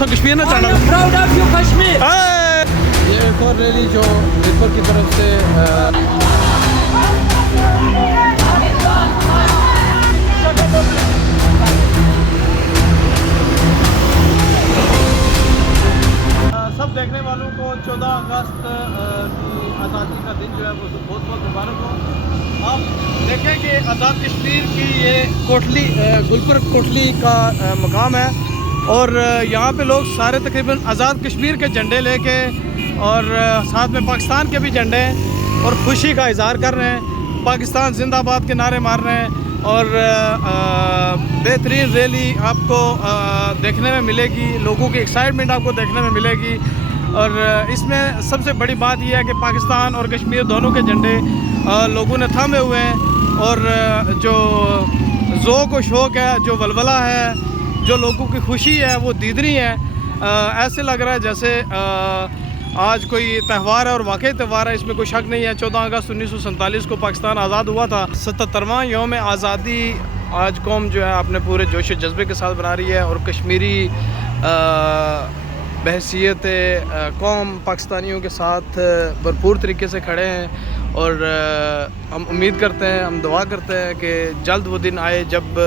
सो कश्मीर ना चढ़ना। Proud of you Kashmir. ये एक और रैली जो मीरपुर की तरफ से सब देखने वालों को 14 अगस्त की आज़ादी का दिन जो है वो बहुत बहुत मुबारक हो। आप देखें कि आज़ाद कश्मीर की ये कोटली गुलपुर कोटली का मकाम है और यहाँ पे लोग सारे तकरीबन आज़ाद कश्मीर के झंडे लेके और साथ में पाकिस्तान के भी झंडे हैं और खुशी का इजहार कर रहे हैं, पाकिस्तान जिंदाबाद के नारे मार रहे हैं। और बेहतरीन रैली आपको देखने में मिलेगी, लोगों की एक्साइटमेंट आपको देखने में मिलेगी। और इसमें सबसे बड़ी बात यह है कि पाकिस्तान और कश्मीर दोनों के झंडे लोगों ने थामे हुए हैं और जो ज़ौक़ व शौक़ है, जो वलवला है, जो लोगों की खुशी है वो दीदनी है। ऐसे लग रहा है जैसे आज कोई त्यौहार है और वाकई त्यौहार है, इसमें कोई शक नहीं है। 14 अगस्त 1947 को पाकिस्तान आज़ाद हुआ था। 77वां यौम आज़ादी आज कौम जो है अपने पूरे जोश जज्बे के साथ बना रही है और कश्मीरी बहसीत कौम पाकिस्तानियों के साथ भरपूर तरीके से खड़े हैं। और हम उम्मीद करते हैं, हम दुआ करते हैं कि जल्द वो दिन आए जब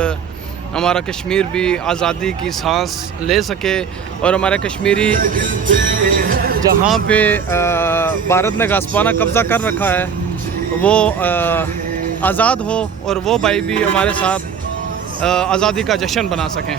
हमारा कश्मीर भी आज़ादी की सांस ले सके और हमारे कश्मीरी जहाँ पे भारत ने गास्पाना कब्ज़ा कर रखा है वो आज़ाद हो और वो भाई भी हमारे साथ आज़ादी का जश्न बना सकें।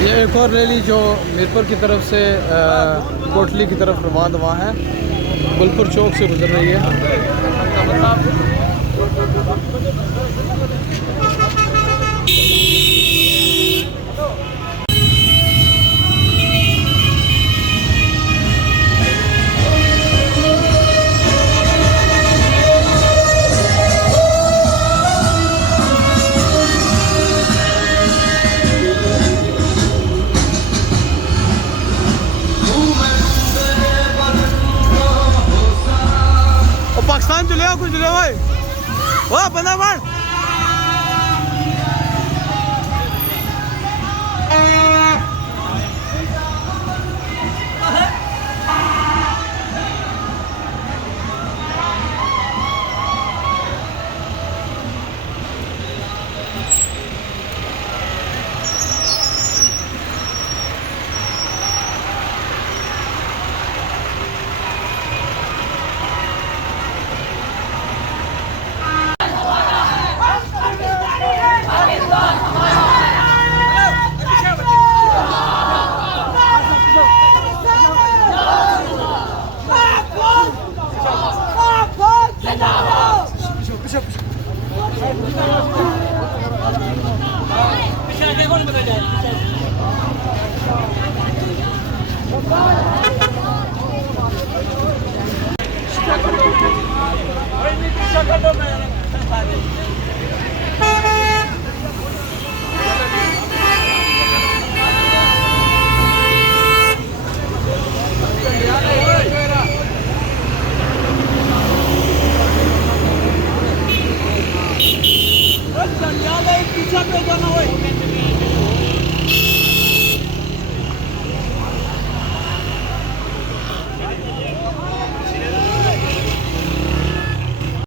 ये एक और रैली जो मीरपुर की तरफ से कोटली की तरफ रवाना है, गुलपुर चौक से गुजर रही है। पाकिस्तान चले आओ कुछ भाई वो बंदा मार। Şaka